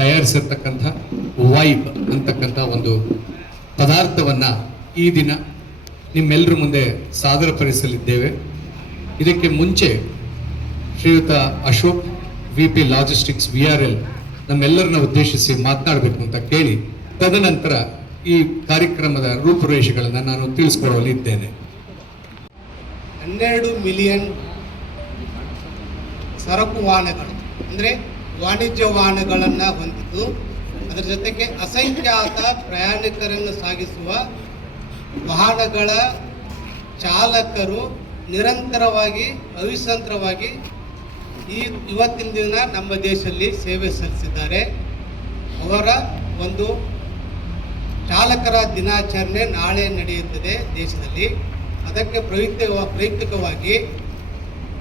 ತಯಾರಿಸಿರ್ತಕ್ಕಂಥ vibe ಅಂತಕ್ಕಂಥ ಒಂದು ಪದಾರ್ಥವನ್ನ ಈ ದಿನ ನಿಮ್ಮೆಲ್ಲರ ಮುಂದೆ ಸಾದರಪಡಿಸಲಿದ್ದೇವೆ. ಇದಕ್ಕೆ ಮುಂಚೆ ಶ್ರೀಯುತ ಅಶೋಕ್ VP ಲಾಜಿಸ್ಟಿಕ್ಸ್ VRL ನಮ್ಮೆಲ್ಲರನ್ನ ಉದ್ದೇಶಿಸಿ ಮಾತನಾಡಬೇಕು ಅಂತ ಕೇಳಿ ತದನಂತರ ಈ ಕಾರ್ಯಕ್ರಮದ ರೂಪುರೇಷೆಗಳನ್ನು ನಾನು ತಿಳಿಸ್ಕೊಡಲಿದ್ದೇನೆ. 12 ಮಿಲಿಯನ್ ಸರಕು ವಾಹನಗಳು ಅಂದರೆ ವಾಣಿಜ್ಯ ವಾಹನಗಳನ್ನು ಹೊಂದಿದ್ದು ಅದರ ಜೊತೆಗೆ ಅಸಂಖ್ಯಾತ ಪ್ರಯಾಣಿಕರನ್ನು ಸಾಗಿಸುವ ವಾಹನಗಳ ಚಾಲಕರು ನಿರಂತರವಾಗಿ ಅವಿಸಂತ್ರವಾಗಿ ಇವತ್ತಿನ ದಿನ ನಮ್ಮ ದೇಶದಲ್ಲಿ ಸೇವೆ ಸಲ್ಲಿಸಿದ್ದಾರೆ. ಅವರ ಒಂದು ಚಾಲಕರ ದಿನಾಚರಣೆ ನಾಳೆ ನಡೆಯುತ್ತದೆ ದೇಶದಲ್ಲಿ. ಅದಕ್ಕೆ ಪ್ರಯುಕ್ತವಾಗಿ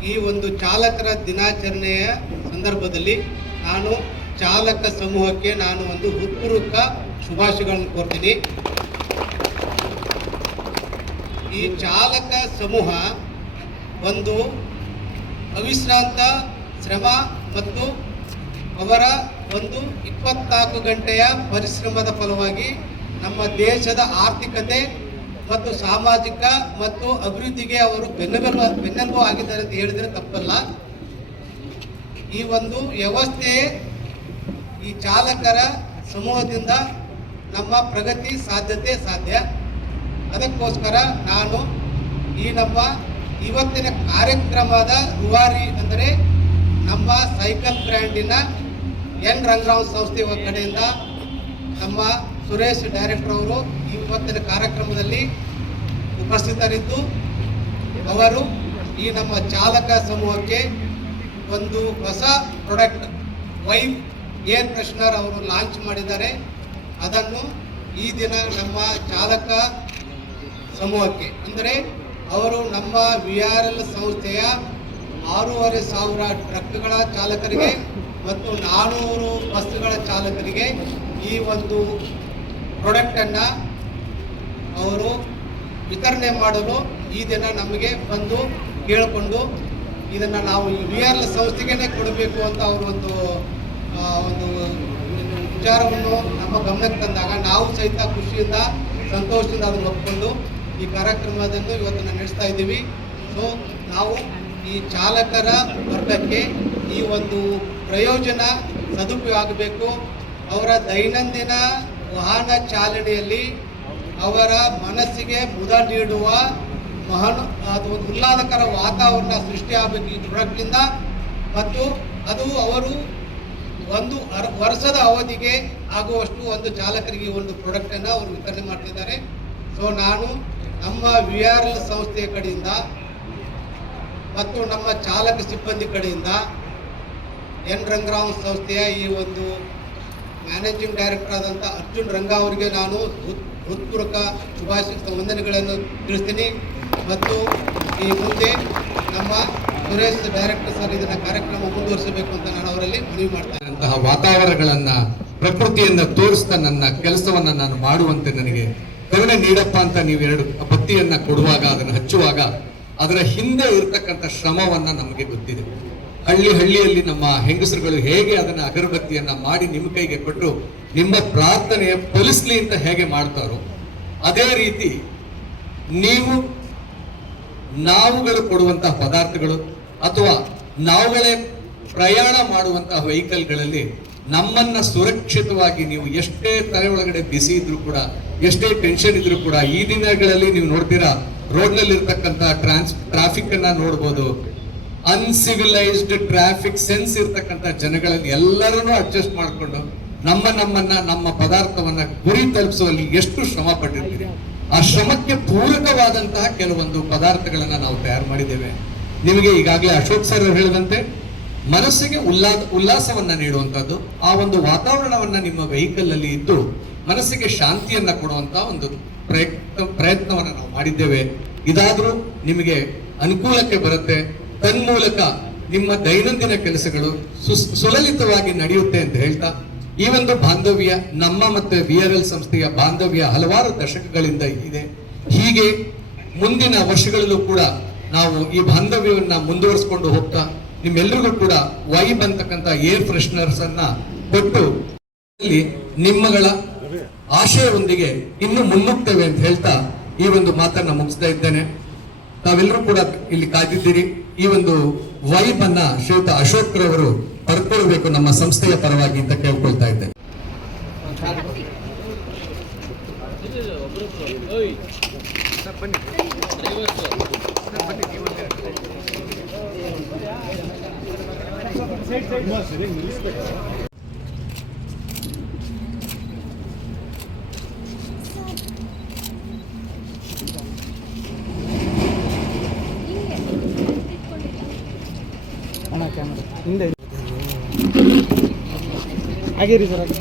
ಈ ಒಂದು ಚಾಲಕರ ದಿನಾಚರಣೆಯ ಸಂದರ್ಭದಲ್ಲಿ ನಾನು ಚಾಲಕ ಸಮೂಹಕ್ಕೆ ನಾನು ಒಂದು ಹೃತ್ಪೂರ್ವಕ ಶುಭಾಶಯಗಳನ್ನು ಕೋರ್ತೀನಿ. ಈ ಚಾಲಕ ಸಮೂಹ ಒಂದು ಅವಿಶ್ರಾಂತ ಶ್ರಮ ಮತ್ತು ಅವರ ಒಂದು 24 ಗಂಟೆಯ ಪರಿಶ್ರಮದ ಫಲವಾಗಿ ನಮ್ಮ ದೇಶದ ಆರ್ಥಿಕತೆ ಮತ್ತು ಸಾಮಾಜಿಕ ಮತ್ತು ಅಭಿವೃದ್ಧಿಗೆ ಅವರು ಬೆನ್ನೆಲುಬು ಆಗಿದ್ದಾರೆ ಅಂತ ಹೇಳಿದರೆ ತಪ್ಪಲ್ಲ. ಈ ಒಂದು ವ್ಯವಸ್ಥೆ ಈ ಚಾಲಕರ ಸಮೂಹದಿಂದ ನಮ್ಮ ಪ್ರಗತಿ ಸಾಧ್ಯ. ಅದಕ್ಕೋಸ್ಕರ ನಾನು ಈ ನಮ್ಮ ಇವತ್ತಿನ ಕಾರ್ಯಕ್ರಮದ ರೂವಾರಿ ಅಂದರೆ ನಮ್ಮ ಸೈಕಲ್ ಬ್ರ್ಯಾಂಡಿನ ಎನ್ ರಂಗರಾವ್ ಸಂಸ್ಥೆ ಕಡೆಯಿಂದ ನಮ್ಮ ಸುರೇಶ್ ಡೈರೆಕ್ಟರ್ ಅವರು ಇವತ್ತಿನ ಕಾರ್ಯಕ್ರಮದಲ್ಲಿ ಉಪಸ್ಥಿತರಿದ್ದು ಅವರು ಈ ನಮ್ಮ ಚಾಲಕ ಸಮೂಹಕ್ಕೆ ಒಂದು ಹೊಸ ಪ್ರಾಡಕ್ಟ್ ವೈಬ್ ಏರ್ ಫ್ರೆಶ್ನರ್ ಅವರು ಲಾಂಚ್ ಮಾಡಿದ್ದಾರೆ. ಅದನ್ನು ಈ ದಿನ ನಮ್ಮ ಚಾಲಕ ಸಮೂಹಕ್ಕೆ ಅಂದರೆ ಅವರು ನಮ್ಮ VRL ಸಂಸ್ಥೆಯ 6,500 ಟ್ರಕ್ಗಳ ಚಾಲಕರಿಗೆ ಮತ್ತು 400 ಬಸ್ಗಳ ಚಾಲಕರಿಗೆ ಈ ಒಂದು ಪ್ರಾಡಕ್ಟನ್ನು ಅವರು ವಿತರಣೆ ಮಾಡಲು ಈ ದಿನ ನಮಗೆ ಬಂದು ಕೇಳಿಕೊಂಡು ಇದನ್ನು ನಾವು VRL ಸಂಸ್ಥೆಗೇ ಕೊಡಬೇಕು ಅಂತ ಅವರು ಒಂದು ವಿಚಾರವನ್ನು ನಮ್ಮ ಗಮನಕ್ಕೆ ತಂದಾಗ ನಾವು ಸಹಿತ ಖುಷಿಯಿಂದ ಸಂತೋಷದಿಂದ ಅದನ್ನು ಒಪ್ಪಿಕೊಂಡು ಈ ಕಾರ್ಯಕ್ರಮವನ್ನು ಇವತ್ತನ್ನು ನಡೆಸ್ತಾ ಇದ್ದೀವಿ. ಸೊ ನಾವು ಈ ಚಾಲಕರ ವರ್ಗಕ್ಕೆ ಈ ಒಂದು ಪ್ರಯೋಜನ ಸದುಪಯೋಗ ಆಗಬೇಕು. ಅವರ ದೈನಂದಿನ ವಾಹನ ಚಾಲನೆಯಲ್ಲಿ ಅವರ ಮನಸ್ಸಿಗೆ ಮುದ ನೀಡುವ ಅದು ಒಂದು ಉಲ್ಲಾಸಕರ ವಾತಾವರಣ ಸೃಷ್ಟಿಯಾಗಬೇಕು ಈ ಪ್ರಾಡಕ್ಟಿಂದ. ಮತ್ತು ಅದು ಅವರು ಒಂದು ವರ್ಷದ ಅವಧಿಗೆ ಆಗುವಷ್ಟು ಒಂದು ಚಾಲಕರಿಗೆ ಒಂದು ಪ್ರಾಡಕ್ಟನ್ನು ಅವರು ವಿತರಣೆ ಮಾಡ್ತಿದ್ದಾರೆ. ಸೊ ನಾನು ನಮ್ಮ VRL ಸಂಸ್ಥೆಯ ಕಡೆಯಿಂದ ಮತ್ತು ನಮ್ಮ ಚಾಲಕ ಸಿಬ್ಬಂದಿ ಕಡೆಯಿಂದ ಎನ್ ರಂಗರಾವ್ ಸಂಸ್ಥೆಯ ಈ ಒಂದು ಮ್ಯಾನೇಜಿಂಗ್ ಡೈರೆಕ್ಟರ್ ಆದಂಥ ಅರ್ಜುನ್ ರಂಗ ಅವರಿಗೆ ನಾನು ಹೃತ್ಪೂರ್ವಕ ಶುಭಾಶಯ ವಂದನೆಗಳನ್ನು ತಿಳಿಸ್ತೀನಿ. ಮತ್ತು ಈ ಮುಂದೆ ನಮ್ಮ ಸುರೇಶ್ ಡೈರೆಕ್ಟರ್ ಸರ್ ಇದನ್ನ ಕಾರ್ಯಕ್ರಮ ಮುಂದುವರಿಸಬೇಕು ಅಂತ ನಾನು ಅವರಲ್ಲಿ ಮನವಿ ಮಾಡ್ತೇನೆ. ಅಂತಹ ವಾತಾವರಣಗಳನ್ನ ಪ್ರಕೃತಿಯನ್ನ ತೋರಿಸ್ತಾ ನನ್ನ ಕೆಲಸವನ್ನ ನಾನು ಮಾಡುವಂತೆ ನನಗೆ ಕರುಣೆ ನೀಡಪ್ಪ ಅಂತ ನೀವು 2 ಬತ್ತಿಯನ್ನ ಕೊಡುವಾಗ ಅದನ್ನು ಹಚ್ಚುವಾಗ ಅದರ ಹಿಂದೆ ಇರತಕ್ಕಂಥ ಶ್ರಮವನ್ನ ನಮಗೆ ಗೊತ್ತಿದೆ. ಹಳ್ಳಿಯಲ್ಲಿ ನಮ್ಮ ಹೆಂಗಸರುಗಳು ಹೇಗೆ ಅದನ್ನ ಅಗರಬತ್ತಿಯನ್ನ ಮಾಡಿ ನಿಮ್ಮ ಕೈಗೆ ಕೊಟ್ಟು ನಿಮ್ಮ ಪ್ರಾರ್ಥನೆಯ ಫಲಿಸ್ಲಿ ಅಂತ ಹೇಗೆ ಮಾಡ್ತಾರೋ ಅದೇ ರೀತಿ ನಾವುಗಳು ಕೊಡುವಂತಹ ಪದಾರ್ಥಗಳು ಅಥವಾ ನಾವುಗಳೇ ಪ್ರಯಾಣ ಮಾಡುವಂತಹ ವೆಹಿಕಲ್ಗಳಲ್ಲಿ ನಮ್ಮನ್ನ ಸುರಕ್ಷಿತವಾಗಿ ನೀವು ಎಷ್ಟೇ ತಲೆ ಒಳಗಡೆ ಬಿಸಿ ಇದ್ರೂ ಕೂಡ ಎಷ್ಟೇ ಟೆನ್ಷನ್ ಇದ್ರೂ ಕೂಡ ಈ ದಿನಗಳಲ್ಲಿ ನೀವು ನೋಡ್ತೀರಾ ರೋಡ್ನಲ್ಲಿ ಇರ್ತಕ್ಕಂಥ ಟ್ರಾಫಿಕ್ ಅನ್ನ ನೋಡ್ಬೋದು. ಅನ್ಸಿವಿಲೈಸ್ಡ್ ಟ್ರಾಫಿಕ್ ಸೆನ್ಸ್ ಇರ್ತಕ್ಕಂಥ ಜನಗಳಲ್ಲಿ ಎಲ್ಲರನ್ನೂ ಅಡ್ಜಸ್ಟ್ ಮಾಡಿಕೊಂಡು ನಮ್ಮ ಪದಾರ್ಥವನ್ನ ಗುರಿ ತಲುಪಿಸುವಲ್ಲಿ ಎಷ್ಟು ಶ್ರಮ ಪಟ್ಟಿರ್ತೀರಿ. ಆ ಶ್ರಮಕ್ಕೆ ಪೂರಕವಾದಂತಹ ಕೆಲವೊಂದು ಪದಾರ್ಥಗಳನ್ನ ನಾವು ತಯಾರು ಮಾಡಿದ್ದೇವೆ. ನಿಮಗೆ ಈಗಾಗಲೇ ಅಶೋಕ್ ಸರ್ ಹೇಳಿದಂತೆ ಮನಸ್ಸಿಗೆ ಉಲ್ಲಾಸವನ್ನ ನೀಡುವಂಥದ್ದು ಆ ಒಂದು ವಾತಾವರಣವನ್ನ ನಿಮ್ಮ ವೆಹಿಕಲ್ ಅಲ್ಲಿ ಇದ್ದು ಮನಸ್ಸಿಗೆ ಶಾಂತಿಯನ್ನ ಕೊಡುವಂತ ಒಂದು ಪ್ರಯತ್ನವನ್ನ ನಾವು ಮಾಡಿದ್ದೇವೆ. ಇದಾದ್ರೂ ನಿಮಗೆ ಅನುಕೂಲಕ್ಕೆ ಬರುತ್ತೆ. ತನ್ಮೂಲಕ ನಿಮ್ಮ ದೈನಂದಿನ ಕೆಲಸಗಳು ಸುಲಲಿತವಾಗಿ ನಡೆಯುತ್ತೆ ಅಂತ ಹೇಳ್ತಾ ಈ ಒಂದು ಬಾಂಧವ್ಯ ನಮ್ಮ ಮತ್ತೆ VRL ಸಂಸ್ಥೆಯ ಬಾಂಧವ್ಯ ಹಲವಾರು ದಶಕಗಳಿಂದ ಇದೆ. ಹೀಗೆ ಮುಂದಿನ ವರ್ಷಗಳಲ್ಲೂ ಕೂಡ ನಾವು ಈ ಬಾಂಧವ್ಯವನ್ನ ಮುಂದುವರಿಸಿಕೊಂಡು ಹೋಗ್ತಾ ನಿಮ್ಮೆಲ್ಲರಿಗೂ ಕೂಡ ವೈಬ್ ಅಂತಕ್ಕಂಥ ಏರ್ ಫ್ರೆಶ್ನರ್ಸ್ ಅನ್ನ ಕೊಟ್ಟು ಇಲ್ಲಿ ನಿಮ್ಮಗಳ ಆಶಯವೊಂದಿಗೆ ಇನ್ನು ಮುನ್ನುಗ್ತೇವೆ ಅಂತ ಹೇಳ್ತಾ ಈ ಒಂದು ಮಾತನ್ನ ಮುಗಿಸ್ತಾ ಇದ್ದೇನೆ. ತಾವೆಲ್ಲರೂ ಕೂಡ ಇಲ್ಲಿ ಕಾದಿದ್ದೀರಿ. ಈ ಒಂದು ವೈಬ್ ಅನ್ನ ಶ್ರೀಯುತ ಅಶೋಕ್ ರವರು ಪಡ್ಕೊಳ್ಬೇಕು ನಮ್ಮ ಸಂಸ್ಥೆಯ ಪರವಾಗಿ ಅಂತ ಕೇಳ್ಕೊಳ್ತಾ ಇದ್ದೇನೆ. ಅಣ್ಣ ಕ್ಯಾಮರಾ ಹಿಂದೆ ಹಾಗೆ ರೀ ಸರ್.